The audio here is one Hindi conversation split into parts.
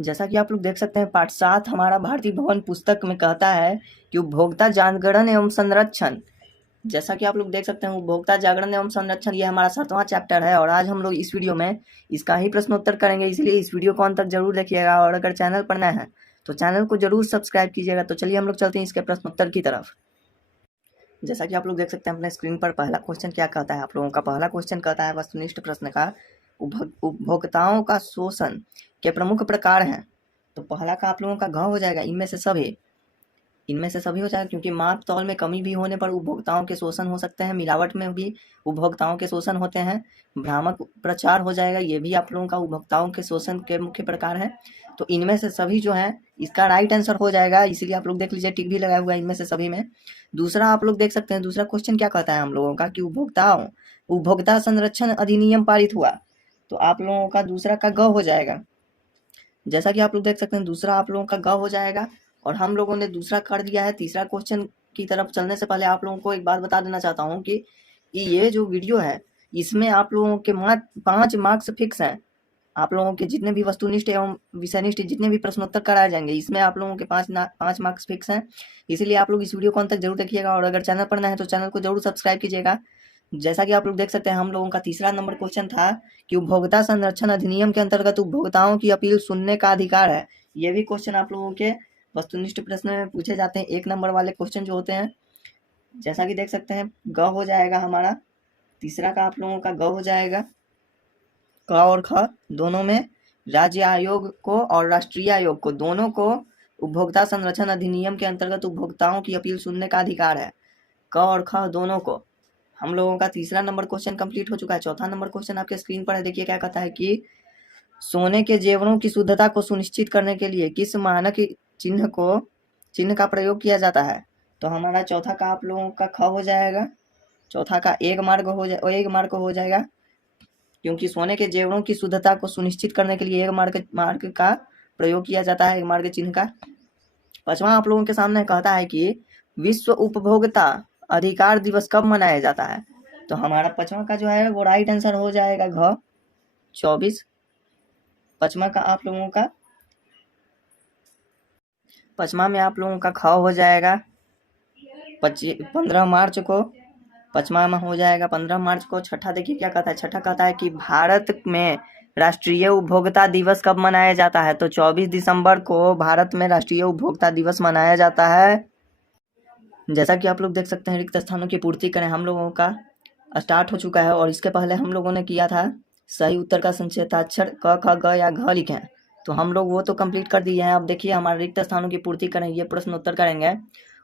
जैसा कि आप लोग देख सकते हैं पाठ 7 हमारा भारतीय भवन पुस्तक में कहता है कि उपभोक्ता जागरण एवं संरक्षण। जैसा कि आप लोग देख सकते हैं उपभोक्ता जागरण एवं संरक्षण ये हमारा 7वां चैप्टर है और आज हम लोग इस वीडियो में इसका ही प्रश्नोत्तर करेंगे, इसलिए इस वीडियो को अंत तक जरूर देखिएगा और अगर चैनल पर नए हैं तो चैनल को जरूर सब्सक्राइब कीजिएगा। तो चलिए हम लोग चलते हैं इसके प्रश्नोत्तर की तरफ। जैसा कि आप लोग देख सकते हैं अपने स्क्रीन पर पहला क्वेश्चन क्या कहता है। आप लोगों का पहला क्वेश्चन कहता है वस्तुनिष्ठ प्रश्न का उपभोक्ताओं का शोषण के प्रमुख प्रकार हैं। तो पहला का आप लोगों का घ हो जाएगा इनमें से सभी हो जाएगा, क्योंकि माप तौल में कमी भी होने पर उपभोक्ताओं के शोषण हो सकते हैं, मिलावट में भी उपभोक्ताओं के शोषण होते हैं, भ्रामक प्रचार हो जाएगा, ये भी आप लोगों का उपभोक्ताओं के शोषण के मुख्य प्रकार है। तो इनमें से सभी जो है इसका राइट आंसर हो जाएगा, इसीलिए आप लोग देख लीजिए टिक भी लगाया हुआ है इनमें से सभी में। दूसरा आप लोग देख सकते हैं दूसरा क्वेश्चन क्या कहता है हम लोगों का कि उपभोक्ता संरक्षण अधिनियम पारित हुआ। तो आप लोगों का दूसरा का ग हो जाएगा। जैसा कि आप लोग देख सकते हैं दूसरा आप लोगों का ग हो जाएगा और हम लोगों ने दूसरा कर दिया है। तीसरा क्वेश्चन की तरफ चलने से पहले आप लोगों को एक बात बता देना चाहता हूँ कि ये जो वीडियो है इसमें आप लोगों के 5 मार्क्स फिक्स हैं। आप लोगों के जितने भी वस्तुनिष्ठ एवं विषयनिष्ठ जितने भी प्रश्नोत्तर कराए जाएंगे इसमें आप लोगों के 5 मार्क्स फिक्स हैं, इसीलिए आप लोग इस वीडियो को अंत तक जरूर देखिएगा और अगर चैनल पर नए हैं तो चैनल को जरूर सब्सक्राइब कीजिएगा। जैसा कि आप लोग देख सकते हैं हम लोगों का तीसरा नंबर क्वेश्चन था कि उपभोक्ता संरक्षण अधिनियम के अंतर्गत उपभोक्ताओं की अपील सुनने का अधिकार है। ये भी क्वेश्चन आप लोगों के वस्तुनिष्ठ प्रश्न में पूछे जाते हैं, 1 नंबर वाले क्वेश्चन जो होते हैं। जैसा कि देख सकते हैं ग हो जाएगा हमारा, तीसरा का आप लोगों का ग हो जाएगा। क और ख दोनों में राज्य आयोग को और राष्ट्रीय आयोग को दोनों को उपभोक्ता संरक्षण अधिनियम के अंतर्गत उपभोक्ताओं की अपील सुनने का अधिकार है। क और ख दोनों को। हम लोगों का तीसरा नंबर क्वेश्चन कंप्लीट हो चुका है। चौथा नंबर क्वेश्चन आपके स्क्रीन पर है, देखिए क्या कहता है कि सोने के जेवरों की शुद्धता को सुनिश्चित करने के लिए किस मानक चिन्ह का प्रयोग किया जाता है। तो हमारा चौथा का आप लोगों का ख हो जाएगा, चौथा का 1 मार्क हो जाएगा, क्योंकि सोने के जेवरों की शुद्धता को सुनिश्चित करने के लिए 1 मार्क का प्रयोग किया जाता है, 1 मार्क चिन्ह का। पांचवा आप लोगों के सामने कहता है कि विश्व उपभोक्ता अधिकार दिवस कब मनाया जाता है। तो हमारा पांचवा का जो है वो राइट आंसर हो जाएगा घ 24। पांचवा का आप लोगों का पांचवा में आप लोगों का ख हो जाएगा 15 मार्च को, पांचवा में हो जाएगा 15 मार्च को। छठा देखिए क्या कहता है, छठा कहता है कि भारत में राष्ट्रीय उपभोक्ता दिवस कब मनाया जाता है। तो 24 दिसंबर को भारत में राष्ट्रीय उपभोक्ता दिवस मनाया जाता है। जैसा कि आप लोग देख सकते हैं रिक्त स्थानों की पूर्ति करें हम लोगों का स्टार्ट हो चुका है और इसके पहले हम लोगों ने किया था सही उत्तर का संचेताक्षर क ख ग या घ लिखें, तो हम लोग वो तो कंप्लीट कर दिए हैं। अब देखिए हमारे रिक्त स्थानों की पूर्ति करें, ये प्रश्न उत्तर करेंगे।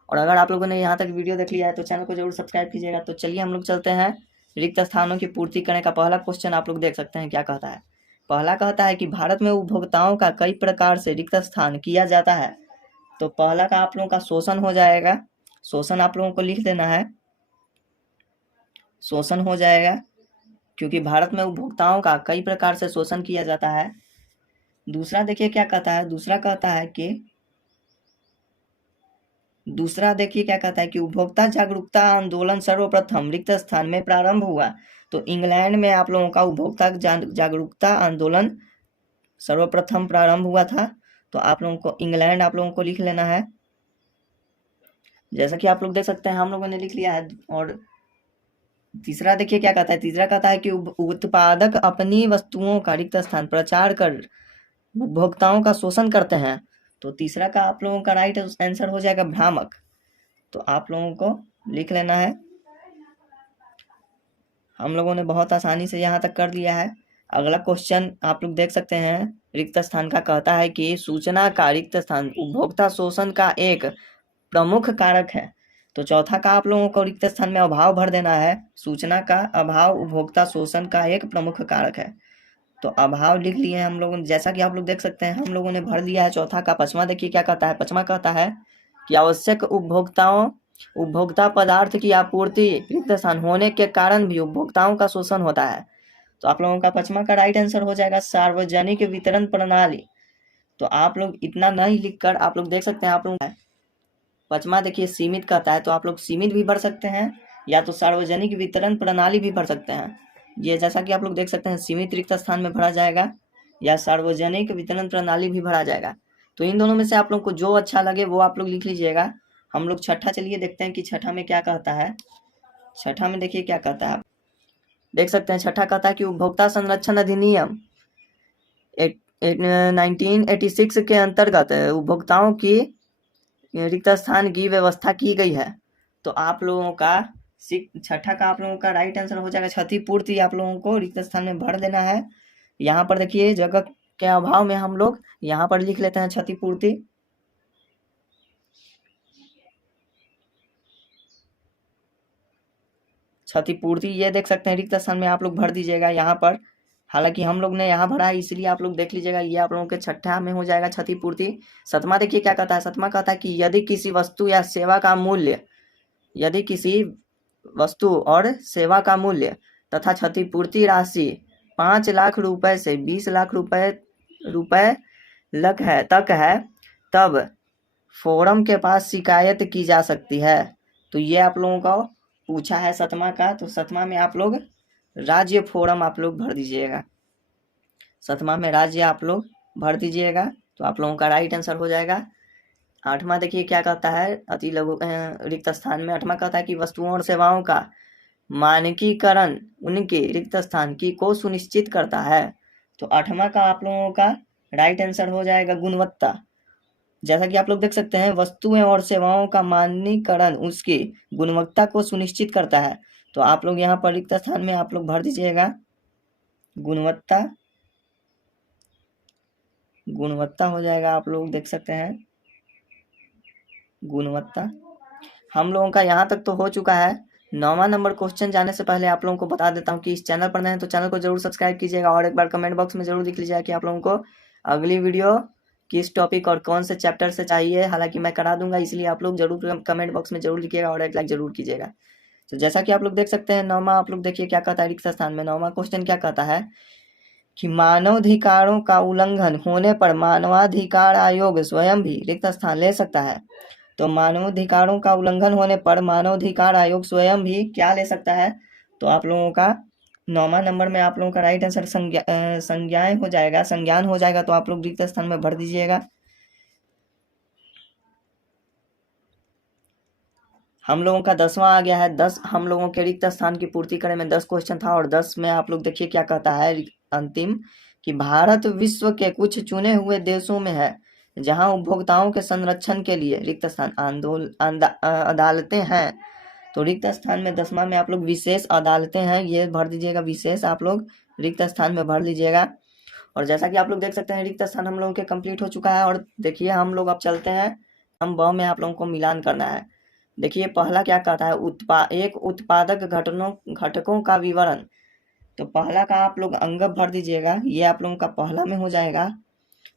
और अगर आप लोगों ने यहाँ तक वीडियो देख लिया है तो चैनल को जरूर सब्सक्राइब कीजिएगा। तो चलिए हम लोग चलते हैं रिक्त स्थानों की पूर्ति करें का पहला क्वेश्चन आप लोग देख सकते हैं क्या कहता है। पहला कहता है कि भारत में उपभोक्ताओं का कई प्रकार से रिक्त स्थान किया जाता है। तो पहला का आप लोगों का शोषण हो जाएगा, शोषण आप लोगों को लिख देना है, शोषण हो जाएगा, क्योंकि भारत में उपभोक्ताओं का कई प्रकार से शोषण किया जाता है। दूसरा देखिए क्या कहता है, दूसरा देखिए क्या कहता है कि उपभोक्ता जागरूकता आंदोलन सर्वप्रथम रिक्त स्थान में प्रारंभ हुआ। तो इंग्लैंड में आप लोगों का उपभोक्ता जागरूकता आंदोलन सर्वप्रथम प्रारंभ हुआ था। तो आप लोगों को इंग्लैंड आप लोगों को लिख लेना है, जैसा कि आप लोग देख सकते हैं हम लोगों ने लिख लिया है। और तीसरा देखिए क्या कहता है, तीसरा कहता है कि उत्पादक अपनी वस्तुओं का रिक्त स्थान प्रचार कर उपभोक्ताओं का शोषण करते हैं। तो तीसरा का आप लोगों का राइट आंसर हो जाएगा भ्रामक। तो आप लोगों को लिख लेना है, हम लोगों ने बहुत आसानी से यहाँ तक कर लिया है। अगला क्वेश्चन आप लोग देख सकते हैं रिक्त स्थान का कहता है कि सूचना का रिक्त स्थान उपभोक्ता शोषण का एक प्रमुख कारक है। तो चौथा का आप लोगों को रिक्त स्थान में अभाव भर देना है, सूचना का अभाव उपभोक्ता शोषण का एक प्रमुख कारक है। तो अभाव लिख लिए हम लोगों ने, जैसा कि आप लोग देख सकते हैं हम लोगों ने भर दिया है चौथा का। पांचवा देखिए क्या कहता है, पांचवा कहता है कि आवश्यक उपभोक्ता पदार्थ की आपूर्ति रिक्त स्थान होने के कारण भी उपभोक्ताओं का शोषण होता है। तो आप लोगों का पांचवा का राइट आंसर हो जाएगा सार्वजनिक वितरण प्रणाली। तो आप लोग इतना नहीं लिखकर आप लोग देख सकते हैं आप लोग पांचवा देखिए सीमित कहता है, तो आप लोग सीमित भी भर सकते हैं या तो सार्वजनिक वितरण प्रणाली भी भर सकते हैं। ये जैसा कि आप लोग देख सकते हैं सीमित रिक्त स्थान में भरा जाएगा, या सार्वजनिक वितरण प्रणाली भी भरा जाएगा। तो इन दोनों में से आप लोग को जो अच्छा लगे वो आप लोग लिख लीजिएगा। हम लोग छठा चलिए देखते हैं कि छठा में क्या कहता है। छठा में देखिए क्या कहता है, आप देख सकते हैं। छठा कहता है कि उपभोक्ता संरक्षण अधिनियम 1986 के अंतर्गत उपभोक्ताओं की रिक्त स्थान की व्यवस्था की गई है। तो आप लोगों का छठा का आप लोगों का राइट आंसर हो जाएगा क्षतिपूर्ति। आप लोगों को रिक्त स्थान में भर देना है। यहाँ पर देखिए जगह के अभाव में हम लोग यहाँ पर लिख लेते हैं क्षतिपूर्ति। क्षतिपूर्ति ये देख सकते हैं रिक्त स्थान में आप लोग भर दीजिएगा यहाँ पर। हालांकि हम लोग ने यहाँ भरा है इसलिए आप लोग देख लीजिएगा, ये आप लोगों के छठा में हो जाएगा क्षतिपूर्ति। सतमा देखिए क्या कहता है। सतमा कहता है कि यदि किसी वस्तु या सेवा का मूल्य, यदि किसी वस्तु और सेवा का मूल्य तथा क्षतिपूर्ति राशि 5 लाख रुपए से 20 लाख रुपए तक है तब फोरम के पास शिकायत की जा सकती है। तो ये आप लोगों का पूछा है सतमा का। तो सतमा में आप लोग राज्य फोरम आप लोग भर दीजिएगा। सतमा में राज्य आप लोग भर दीजिएगा तो आप लोगों का राइट आंसर हो जाएगा। आठवां देखिए क्या कहता है अति लघु रिक्त स्थान में। आठवां कहता है कि वस्तुओं और सेवाओं का मानकीकरण उनके रिक्त स्थान की को सुनिश्चित करता है। तो आठवां का आप लोगों का राइट आंसर हो जाएगा गुणवत्ता। जैसा कि आप लोग देख सकते हैं वस्तुएं और सेवाओं का मानकीकरण उसकी गुणवत्ता को सुनिश्चित करता है। तो आप लोग यहाँ पर रिक्त स्थान में आप लोग भर दीजिएगा गुणवत्ता। गुणवत्ता हो जाएगा, आप लोग देख सकते हैं गुणवत्ता। हम लोगों का यहाँ तक तो हो चुका है। 9वां नंबर क्वेश्चन जाने से पहले आप लोगों को बता देता हूँ कि इस चैनल पर नए हैं तो चैनल को जरूर सब्सक्राइब कीजिएगा और एक बार कमेंट बॉक्स में जरूर लिख लीजिएगा कि आप लोगों को अगली वीडियो किस टॉपिक और कौन से चैप्टर से चाहिए। हालांकि मैं करा दूंगा, इसलिए आप लोग जरूर कमेंट बॉक्स में जरूर लिखिएगा और एक लाइक जरूर कीजिएगा। तो जैसा कि आप लोग देख सकते हैं 9वां आप लोग देखिए क्या कहता है रिक्त स्थान में। 9वां क्वेश्चन क्या कहता है कि मानवाधिकारों का उल्लंघन होने पर मानवाधिकार आयोग स्वयं भी रिक्त स्थान ले सकता है। तो मानवाधिकारों का उल्लंघन होने पर मानवाधिकार आयोग स्वयं भी क्या ले सकता है। तो आप लोगों का 9वां नंबर में आप लोगों का राइट आंसर संज्ञान हो जाएगा। संज्ञान हो जाएगा तो आप लोग रिक्त स्थान में भर दीजिएगा। हम लोगों का 10वां आ गया है। 10 हम लोगों के रिक्त स्थान की पूर्ति करने में 10 क्वेश्चन था और 10 में आप लोग देखिए क्या कहता है अंतिम कि भारत विश्व के कुछ चुने हुए देशों में है जहां उपभोक्ताओं के संरक्षण के लिए रिक्त स्थान अदालतें हैं। तो रिक्त स्थान में 10वां में आप लोग विशेष अदालतें हैं, ये भर दीजिएगा। विशेष आप लोग रिक्त स्थान में भर लीजिएगा। और जैसा कि आप लोग देख सकते हैं रिक्त स्थान हम लोगों के कंप्लीट हो चुका है। और देखिए हम लोग अब चलते हैं हम ब में आप लोगों को मिलान करना है। देखिए पहला क्या कहता है एक उत्पादक घटकों का विवरण। तो पहला का आप लोग अंग भर दीजिएगा, ये आप लोगों का पहला में हो जाएगा।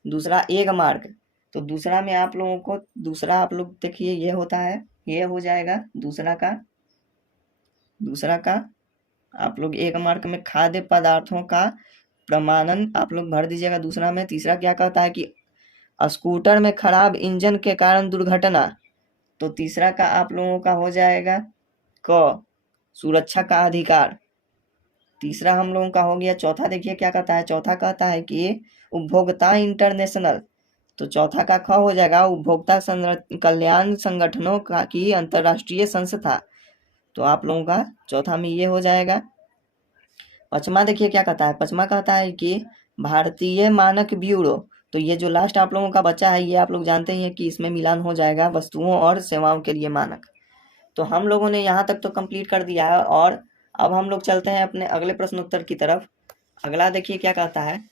दूसरा एक मार्क, तो दूसरा में आप लोगों को दूसरा आप लोग देखिए ये होता है, ये हो जाएगा दूसरा का आप लोग एक मार्क में खाद्य पदार्थों का प्रमाणन आप लोग भर दीजिएगा दूसरा में। तीसरा क्या कहता है कि स्कूटर में खराब इंजन के कारण दुर्घटना। तो तीसरा का आप लोगों का हो जाएगा क सुरक्षा का अधिकार। तीसरा हम लोगों का हो गया। चौथा देखिए क्या कहता है। चौथा कहता है कि उपभोक्ता इंटरनेशनल। तो चौथा का ख हो जाएगा उपभोक्ता कल्याण संगठनों का की अंतरराष्ट्रीय संस्था। तो आप लोगों का चौथा में ये हो जाएगा। पचमा देखिए क्या कहता है। पचमा कहता है कि भारतीय मानक ब्यूरो। तो ये जो लास्ट आप लोगों का बच्चा है ये आप लोग जानते ही हैं कि इसमें मिलान हो जाएगा वस्तुओं और सेवाओं के लिए मानक। तो हम लोगों ने यहाँ तक तो कंप्लीट कर दिया है और अब हम लोग चलते हैं अपने अगले प्रश्न उत्तर की तरफ। अगला देखिए क्या कहता है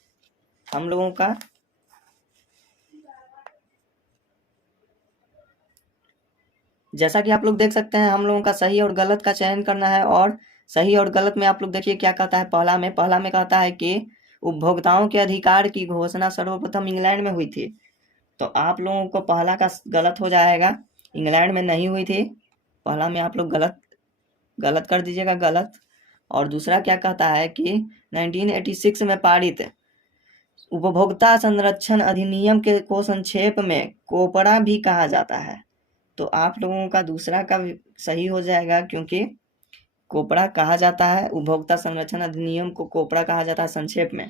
हम लोगों का। जैसा कि आप लोग देख सकते हैं हम लोगों का सही और गलत का चयन करना है और सही और गलत में आप लोग देखिए क्या कहता है। पहला में कहता है कि उपभोक्ताओं के अधिकार की घोषणा सर्वप्रथम इंग्लैंड में हुई थी। तो आप लोगों को पहला का गलत हो जाएगा, इंग्लैंड में नहीं हुई थी। पहला में आप लोग गलत कर दीजिएगा गलत। और दूसरा क्या कहता है कि 1986 में पारित उपभोक्ता संरक्षण अधिनियम के को संक्षेप में कोपरा भी कहा जाता है। तो आप लोगों का दूसरा का सही हो जाएगा क्योंकि कोपरा कहा जाता है, उपभोक्ता संरक्षण अधिनियम को कोपरा कहा जाता है संक्षेप में।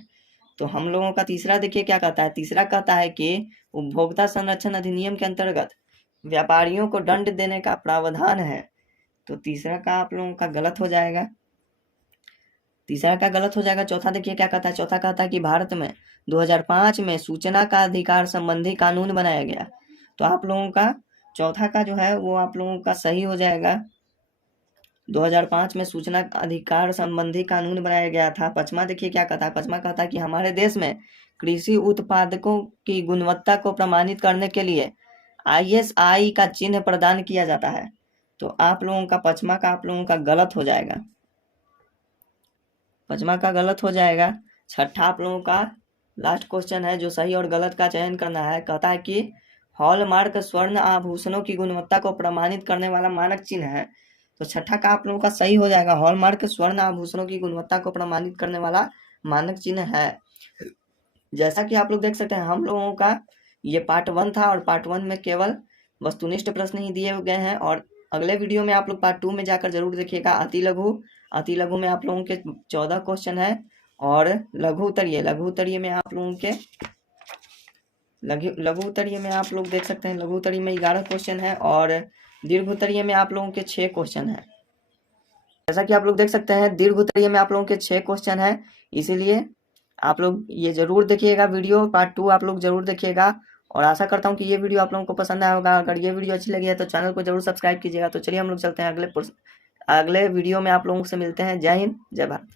तो हम लोगों का तीसरा देखिए क्या कहता है। तीसरा कहता है कि उपभोक्ता संरक्षण अधिनियम के अंतर्गत व्यापारियों को दंड देने का प्रावधान है। तो तीसरा का आप लोगों का गलत हो जाएगा। तीसरा का गलत हो जाएगा। चौथा देखिए क्या कहता है। चौथा कहता है कि भारत में 2005 में सूचना का अधिकार संबंधी कानून बनाया गया। तो आप लोगों का चौथा का जो है वो आप लोगों का सही हो जाएगा। 2005 में सूचना अधिकार संबंधी कानून बनाया गया था। पांचवा देखिए क्या कहता है। पांचवा कहता है कि हमारे देश में कृषि उत्पादकों की गुणवत्ता को प्रमाणित करने के लिए ISI का चिन्ह प्रदान किया जाता है। तो आप लोगों का पांचवा का आप लोगों का गलत हो जाएगा। पांचवा का गलत हो जाएगा। छठा आप लोगों का लास्ट क्वेश्चन है जो सही और गलत का चयन करना है। कहता है कि हॉलमार्क स्वर्ण आभूषणों की गुणवत्ता को प्रमाणित करने वाला मानक चिन्ह है। तो छठा का आप लोगों का सही हो जाएगा। हॉलमार्क स्वर्ण आभूषणों की गुणवत्ता को प्रमाणित करने वाला मानक चिन्ह है। जैसा कि आप लोग देख सकते हैं हम लोगों का ये पार्ट 1 था और पार्ट 1 में केवल वस्तुनिष्ठ प्रश्न ही दिए गए हैं। और अगले वीडियो में आप लोग पार्ट 2 में जाकर जरूर देखिएगा। अति लघु में आप लोगों के 14 क्वेश्चन है और लघु उत्तरीय में आप लोगों के लघु उत्तरीय में आप लोग देख सकते हैं। लघु उत्तरीय में 11 क्वेश्चन है और दीर्घ उत्तरीय में आप लोगों के 6 क्वेश्चन है। जैसा कि आप लोग देख सकते हैं दीर्घ उत्तरीय में आप लोगों के 6 क्वेश्चन है। इसीलिए आप लोग ये जरूर देखिएगा वीडियो पार्ट 2 आप लोग जरूर देखिएगा। और आशा करता हूँ कि ये वीडियो आप लोगों को पसंद आया होगा। अगर ये वीडियो अच्छी लगी है तो चैनल को जरूर सब्सक्राइब कीजिएगा। तो चलिए हम लोग चलते हैं अगले वीडियो में। आप लोगों से मिलते हैं। जय हिंद, जय भारत।